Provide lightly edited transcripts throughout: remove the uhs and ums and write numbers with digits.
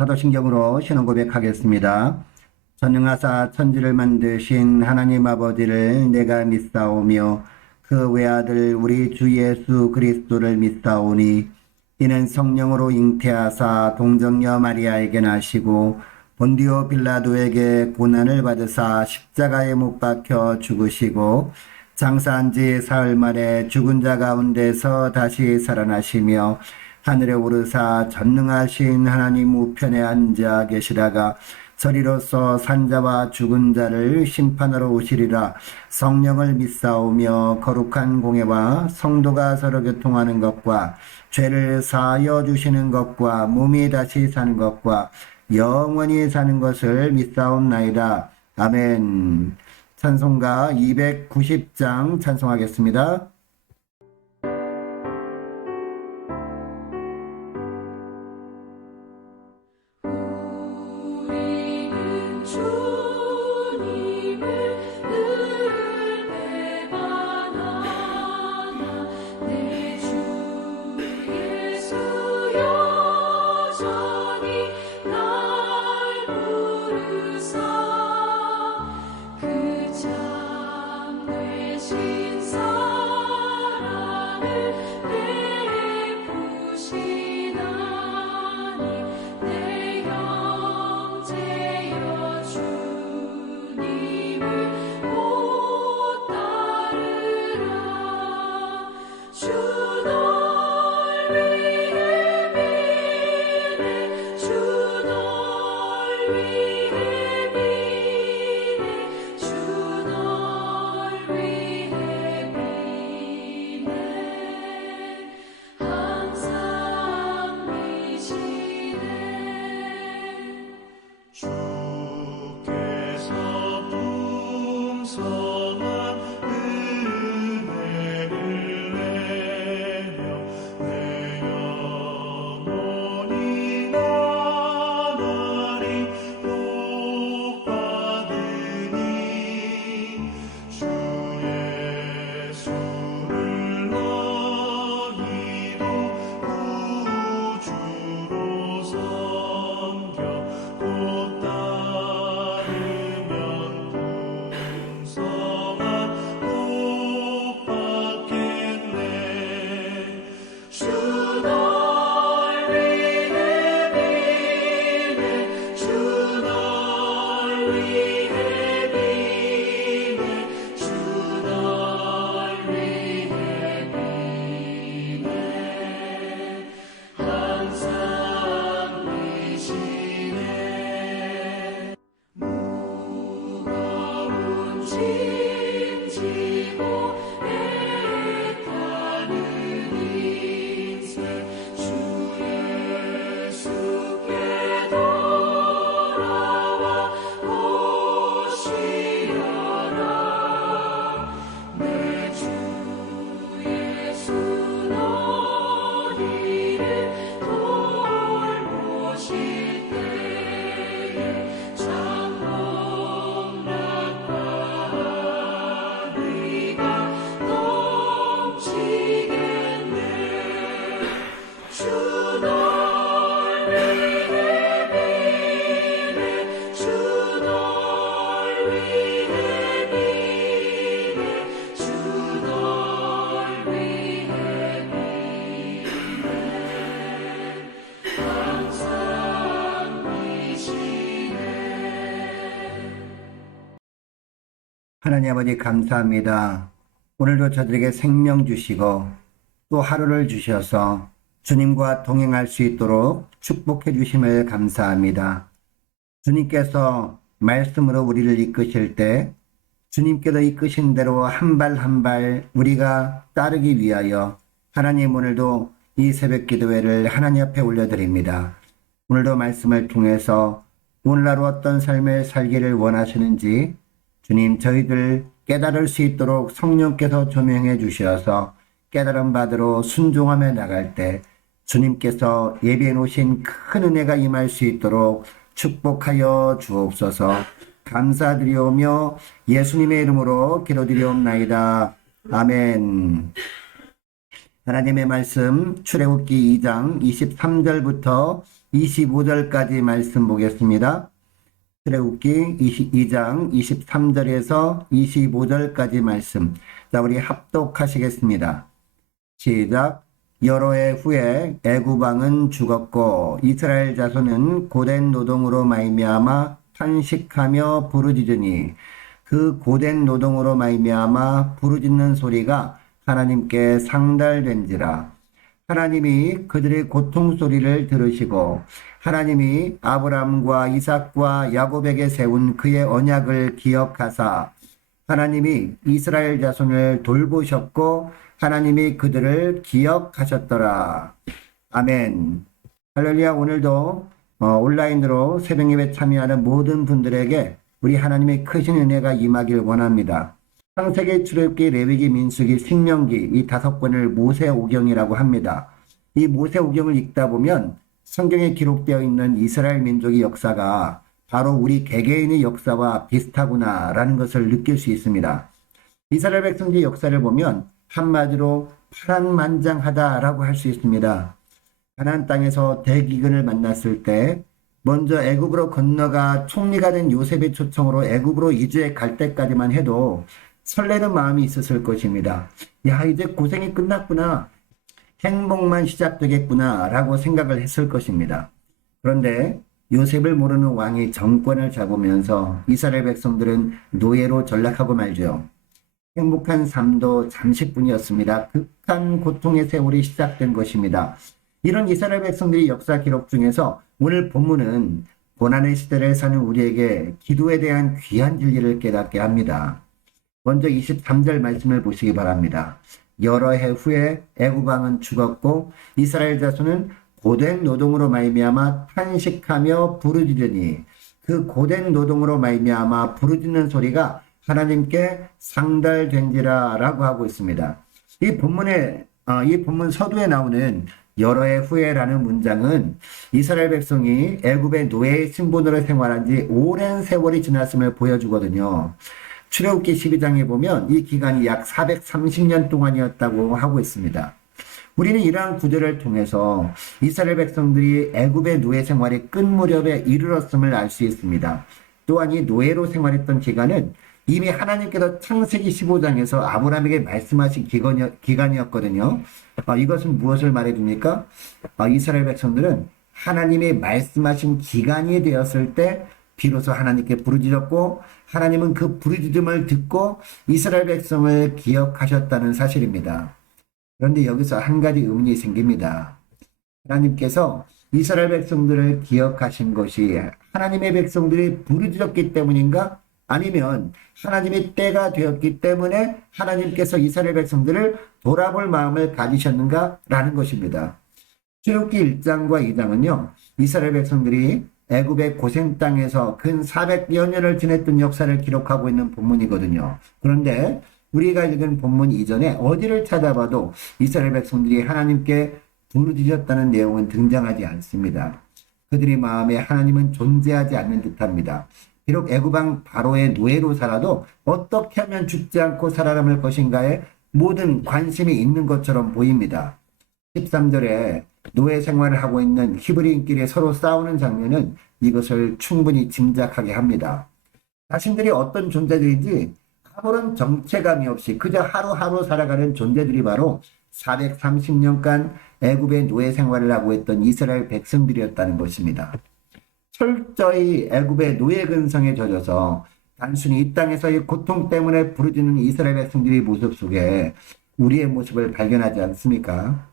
사도신경으로 신앙 고백하겠습니다. 전능하사 천지를 만드신 하나님 아버지를 내가 믿사오며 그 외아들 우리 주 예수 그리스도를 믿사오니 이는 성령으로 잉태하사 동정녀 마리아에게 나시고 본디오 빌라도에게 고난을 받으사 십자가에 못 박혀 죽으시고 장사한 지 사흘 만에 죽은 자 가운데서 다시 살아나시며 하늘에 오르사 전능하신 하나님 우편에 앉아 계시다가 저리로서 산자와 죽은 자를 심판하러 오시리라. 성령을 믿사오며 거룩한 공예와 성도가 서로 교통하는 것과 죄를 사하여 주시는 것과 몸이 다시 사는 것과 영원히 사는 것을 믿사옵나이다. 아멘. 찬송가 290장 찬송하겠습니다. 하나님 아버지 감사합니다. 오늘도 저들에게 생명 주시고 또 하루를 주셔서 주님과 동행할 수 있도록 축복해 주심을 감사합니다. 주님께서 말씀으로 우리를 이끄실 때 주님께서 이끄신 대로 한 발 한 발 우리가 따르기 위하여 하나님 오늘도 이 새벽 기도회를 하나님 앞에 올려드립니다. 오늘도 말씀을 통해서 오늘 하루 어떤 삶을 살기를 원하시는지 주님 저희들 깨달을 수 있도록 성령께서 조명해 주셔서 깨달음 받으러 순종하며 나갈 때 주님께서 예비해 놓으신 큰 은혜가 임할 수 있도록 축복하여 주옵소서. 감사드리오며 예수님의 이름으로 기도드리옵나이다. 아멘. 하나님의 말씀 출애굽기 2장 23절부터 25절까지 말씀 보겠습니다. 출애굽기 22장 23절에서 25절까지 말씀. 자, 우리 합독하시겠습니다. 시작. 여러 해 후에 애굽 왕은 죽었고 이스라엘 자손은 고된 노동으로 말미암아 탄식하며 부르짖으니 그 고된 노동으로 말미암아 부르짖는 소리가 하나님께 상달된지라. 하나님이 그들의 고통 소리를 들으시고 하나님이 아브라함과 이삭과 야곱에게 세운 그의 언약을 기억하사 하나님이 이스라엘 자손을 돌보셨고 하나님이 그들을 기억하셨더라. 아멘. 할렐루야. 오늘도 온라인으로 새벽 예배 참여하는 모든 분들에게 우리 하나님의 크신 은혜가 임하길 원합니다. 창세기, 출애굽기, 레위기, 민수기, 신명기 이 5권을 모세오경이라고 합니다. 이 모세오경을 읽다 보면 성경에 기록되어 있는 이스라엘 민족의 역사가 바로 우리 개개인의 역사와 비슷하구나라는 것을 느낄 수 있습니다. 이스라엘 백성들의 역사를 보면 한마디로 파란만장하다라고 할 수 있습니다. 가나안 땅에서 대기근을 만났을 때 먼저 애굽으로 건너가 총리가 된 요셉의 초청으로 애굽으로 이주해 갈 때까지만 해도 설레는 마음이 있었을 것입니다. 야, 이제 고생이 끝났구나. 행복만 시작되겠구나 라고 생각을 했을 것입니다. 그런데 요셉을 모르는 왕이 정권을 잡으면서 이스라엘 백성들은 노예로 전락하고 말죠. 행복한 삶도 잠시뿐이었습니다. 극한 고통의 세월이 시작된 것입니다. 이런 이스라엘 백성들의 역사 기록 중에서 오늘 본문은 고난의 시대를 사는 우리에게 기도에 대한 귀한 진리를 깨닫게 합니다. 먼저 23절 말씀을 보시기 바랍니다. 여러 해 후에 애굽 왕은 죽었고 이스라엘 자손은 고된 노동으로 말미암아 탄식하며 부르짖으니 그 고된 노동으로 말미암아 부르짖는 소리가 하나님께 상달된지라 라고 하고 있습니다. 이 본문 서두에 나오는 여러 해 후에라는 문장은 이스라엘 백성이 애굽의 노예의 신분으로 생활한 지 오랜 세월이 지났음을 보여주거든요. 출애굽기 12장에 보면 이 기간이 약 430년 동안이었다고 하고 있습니다. 우리는 이러한 구절을 통해서 이스라엘 백성들이 애굽의 노예 생활의 끝 무렵에 이르렀음을 알 수 있습니다. 또한 이 노예로 생활했던 기간은 이미 하나님께서 창세기 15장에서 아브라함에게 말씀하신 기간이었거든요. 이것은 무엇을 말해줍니까? 이스라엘 백성들은 하나님이 말씀하신 기간이 되었을 때 비로소 하나님께 부르짖었고 하나님은 그 부르짖음을 듣고 이스라엘 백성을 기억하셨다는 사실입니다. 그런데 여기서 한 가지 의문이 생깁니다. 하나님께서 이스라엘 백성들을 기억하신 것이 하나님의 백성들이 부르짖었기 때문인가? 아니면 하나님의 때가 되었기 때문에 하나님께서 이스라엘 백성들을 돌아볼 마음을 가지셨는가? 라는 것입니다. 출애굽기 1장과 2장은요. 이스라엘 백성들이 애굽의 고생 땅에서 근 400여 년을 지냈던 역사를 기록하고 있는 본문이거든요. 그런데 우리가 읽은 본문 이전에 어디를 찾아봐도 이스라엘 백성들이 하나님께 부르짖었다는 내용은 등장하지 않습니다. 그들의 마음에 하나님은 존재하지 않는 듯합니다. 비록 애굽 왕 바로의 노예로 살아도 어떻게 하면 죽지 않고 살아남을 것인가에 모든 관심이 있는 것처럼 보입니다. 13절에 노예 생활을 하고 있는 히브리인끼리 서로 싸우는 장면은 이것을 충분히 짐작하게 합니다. 자신들이 어떤 존재들인지 아무런 정체감이 없이 그저 하루하루 살아가는 존재들이 바로 430년간 애굽의 노예 생활을 하고 있던 이스라엘 백성들이었다는 것입니다. 철저히 애굽의 노예 근성에 젖어서 단순히 이 땅에서의 고통 때문에 부르짖는 이스라엘 백성들의 모습 속에 우리의 모습을 발견하지 않습니까?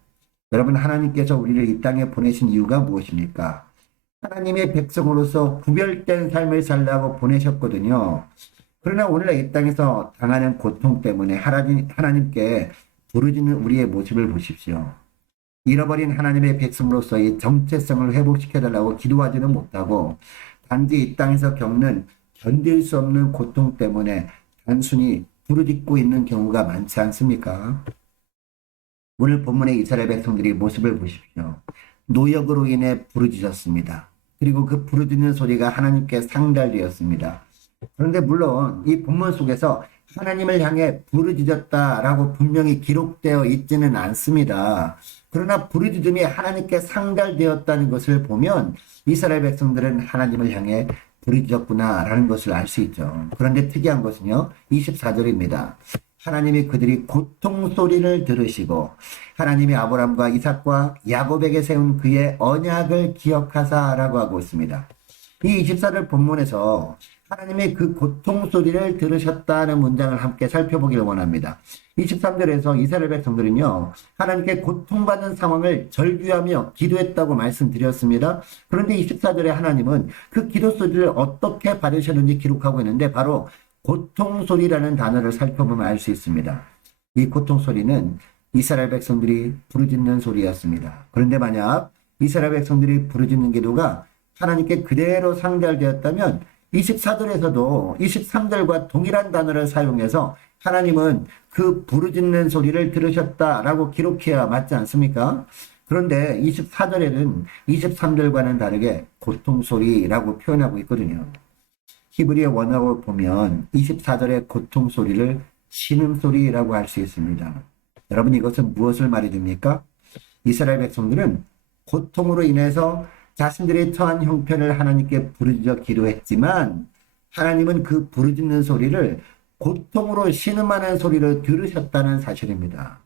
여러분, 하나님께서 우리를 이 땅에 보내신 이유가 무엇입니까? 하나님의 백성으로서 구별된 삶을 살라고 보내셨거든요. 그러나 오늘날 이 땅에서 당하는 고통 때문에 하나님께 부르짖는 우리의 모습을 보십시오. 잃어버린 하나님의 백성으로서의 정체성을 회복시켜달라고 기도하지는 못하고 단지 이 땅에서 겪는 견딜 수 없는 고통 때문에 단순히 부르짖고 있는 경우가 많지 않습니까? 오늘 본문의 이스라엘 백성들의 모습을 보십시오. 노역으로 인해 부르짖었습니다. 그리고 그 부르짖는 소리가 하나님께 상달되었습니다. 그런데 물론 이 본문 속에서 하나님을 향해 부르짖었다라고 분명히 기록되어 있지는 않습니다. 그러나 부르짖음이 하나님께 상달되었다는 것을 보면 이스라엘 백성들은 하나님을 향해 부르짖었구나라는 것을 알 수 있죠. 그런데 특이한 것은요. 24절입니다. 하나님이 그들이 고통 소리를 들으시고 하나님이 아브라함과 이삭과 야곱에게 세운 그의 언약을 기억하사라고 하고 있습니다. 이 24절 본문에서 하나님의 그 고통 소리를 들으셨다는 문장을 함께 살펴보기를 원합니다. 23절에서 이스라엘 백성들은요, 하나님께 고통받는 상황을 절규하며 기도했다고 말씀드렸습니다. 그런데 24절에 하나님은 그 기도 소리를 어떻게 받으셨는지 기록하고 있는데 바로 고통 소리라는 단어를 살펴보면 알 수 있습니다. 이 고통 소리는 이스라엘 백성들이 부르짖는 소리였습니다. 그런데 만약 이스라엘 백성들이 부르짖는 기도가 하나님께 그대로 상달되었다면 24절에서도 23절과 동일한 단어를 사용해서 하나님은 그 부르짖는 소리를 들으셨다라고 기록해야 맞지 않습니까? 그런데 24절에는 23절과는 다르게 고통소리라고 표현하고 있거든요. 히브리어 원어로 보면 24절의 고통소리를 신음소리라고 할 수 있습니다. 여러분, 이것은 무엇을 말해줍니까? 이스라엘 백성들은 고통으로 인해서 자신들이 처한 형편을 하나님께 부르짖어 기도했지만 하나님은 그 부르짖는 소리를 고통으로 신음하는 소리로 들으셨다는 사실입니다.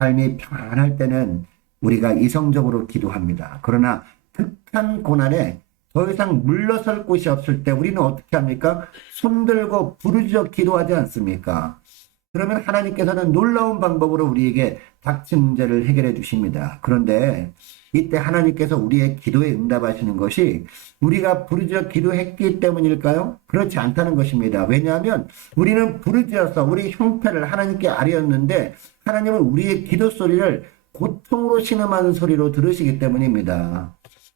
삶이 평안할 때는 우리가 이성적으로 기도합니다. 그러나 극한 고난에 더 이상 물러설 곳이 없을 때 우리는 어떻게 합니까? 손들고 부르짖어 기도하지 않습니까? 그러면 하나님께서는 놀라운 방법으로 우리에게 닥친 문제를 해결해 주십니다. 그런데 이때 하나님께서 우리의 기도에 응답하시는 것이 우리가 부르짖어 기도했기 때문일까요? 그렇지 않다는 것입니다. 왜냐하면 우리는 부르짖어서 우리 형편을 하나님께 아뢰었는데 하나님은 우리의 기도 소리를 고통으로 신음하는 소리로 들으시기 때문입니다.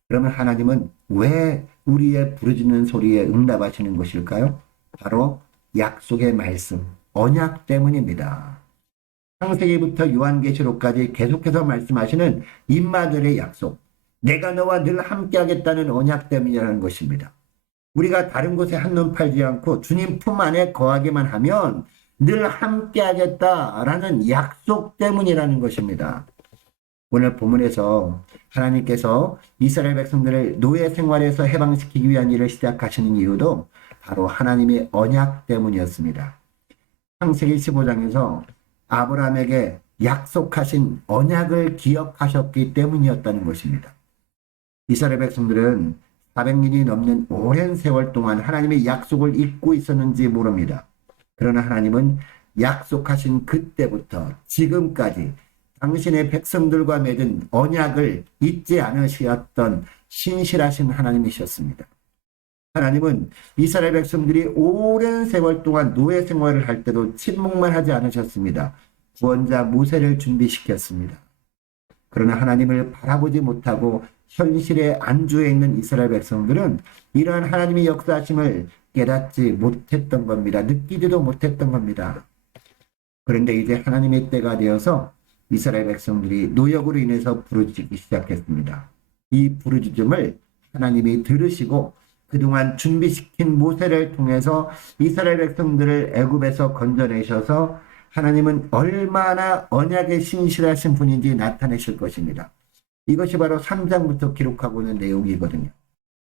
그러면 하나님은 왜 우리의 부르짖는 소리에 응답하시는 것일까요? 바로 약속의 말씀, 언약 때문입니다. 창세기부터 요한계시록까지 계속해서 말씀하시는 임마누엘의 약속, 내가 너와 늘 함께하겠다는 언약 때문이라는 것입니다. 우리가 다른 곳에 한눈 팔지 않고 주님 품 안에 거하기만 하면 늘 함께하겠다라는 약속 때문이라는 것입니다. 오늘 본문에서 하나님께서 이스라엘 백성들을 노예 생활에서 해방시키기 위한 일을 시작하시는 이유도 바로 하나님의 언약 때문이었습니다. 창세기 15장에서 아브라함에게 약속하신 언약을 기억하셨기 때문이었다는 것입니다. 이스라엘 백성들은 400년이 넘는 오랜 세월 동안 하나님의 약속을 잊고 있었는지 모릅니다. 그러나 하나님은 약속하신 그때부터 지금까지 당신의 백성들과 맺은 언약을 잊지 않으셨던 신실하신 하나님이셨습니다. 하나님은 이스라엘 백성들이 오랜 세월 동안 노예 생활을 할 때도 침묵만 하지 않으셨습니다. 구원자 모세를 준비시켰습니다. 그러나 하나님을 바라보지 못하고 현실에 안주해 있는 이스라엘 백성들은 이러한 하나님의 역사하심을 깨닫지 못했던 겁니다. 느끼지도 못했던 겁니다. 그런데 이제 하나님의 때가 되어서 이스라엘 백성들이 노역으로 인해서 부르짖기 시작했습니다. 이 부르짖음을 하나님이 들으시고 그동안 준비시킨 모세를 통해서 이스라엘 백성들을 애굽에서 건져내셔서 하나님은 얼마나 언약에 신실하신 분인지 나타내실 것입니다. 이것이 바로 3장부터 기록하고 있는 내용이거든요.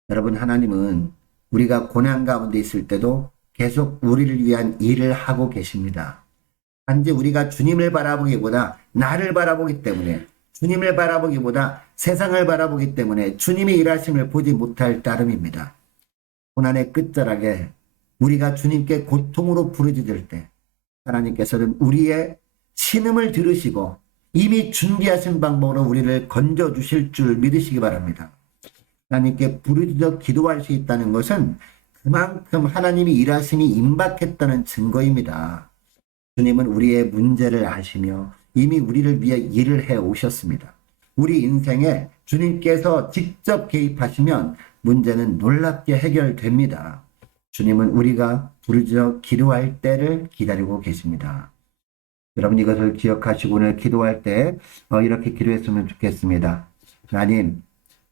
여러분, 하나님은 우리가 고난 가운데 있을 때도 계속 우리를 위한 일을 하고 계십니다. 단지 우리가 주님을 바라보기보다 나를 바라보기 때문에, 주님을 바라보기보다 세상을 바라보기 때문에 주님의 일하심을 보지 못할 따름입니다. 고난의 끝자락에 우리가 주님께 고통으로 부르짖을 때 하나님께서는 우리의 신음을 들으시고 이미 준비하신 방법으로 우리를 건져주실 줄 믿으시기 바랍니다. 하나님께 부르짖어 기도할 수 있다는 것은 그만큼 하나님이 일하심이 임박했다는 증거입니다. 주님은 우리의 문제를 아시며 이미 우리를 위해 일을 해 오셨습니다. 우리 인생에 주님께서 직접 개입하시면 문제는 놀랍게 해결됩니다. 주님은 우리가 부르짖어 기도할 때를 기다리고 계십니다. 여러분, 이것을 기억하시고 오늘 기도할 때 이렇게 기도했으면 좋겠습니다. 하나님,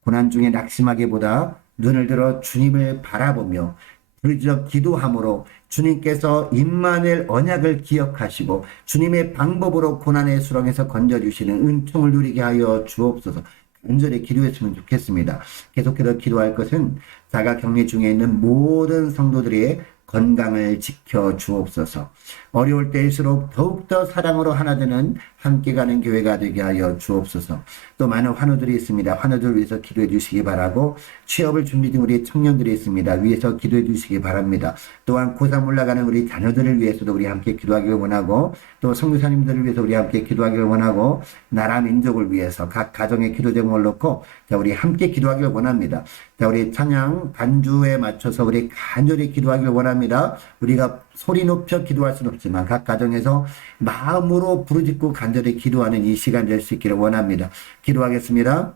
고난 중에 낙심하기보다 눈을 들어 주님을 바라보며 부르짖어 기도함으로 주님께서 임마누엘 언약을 기억하시고 주님의 방법으로 고난의 수렁에서 건져주시는 은총을 누리게 하여 주옵소서. 간절히 기도했으면 좋겠습니다. 계속해서 기도할 것은 자가격리 중에 있는 모든 성도들의 건강을 지켜 주옵소서. 어려울 때일수록 더욱더 사랑으로 하나 되는 함께 가는 교회가 되게 하여 주옵소서. 또 많은 환우들이 있습니다. 환우들 위해서 기도해 주시기 바라고, 취업을 준비 중 우리 청년들이 있습니다. 위해서 기도해 주시기 바랍니다. 또한 고3 올라가는 우리 자녀들을 위해서도 우리 함께 기도하기를 원하고, 또 선교사님들을 위해서 우리 함께 기도하기를 원하고, 나라 민족을 위해서 각 가정의 기도 제목을 놓고 우리 함께 기도하기를 원합니다. 우리 찬양 반주에 맞춰서 우리 간절히 기도하기를 원합니다. 우리가 소리 높여 기도할 수는 없지만 각 가정에서 마음으로 부르짖고 간절히 기도하는 이 시간 될 수 있기를 원합니다. 기도하겠습니다.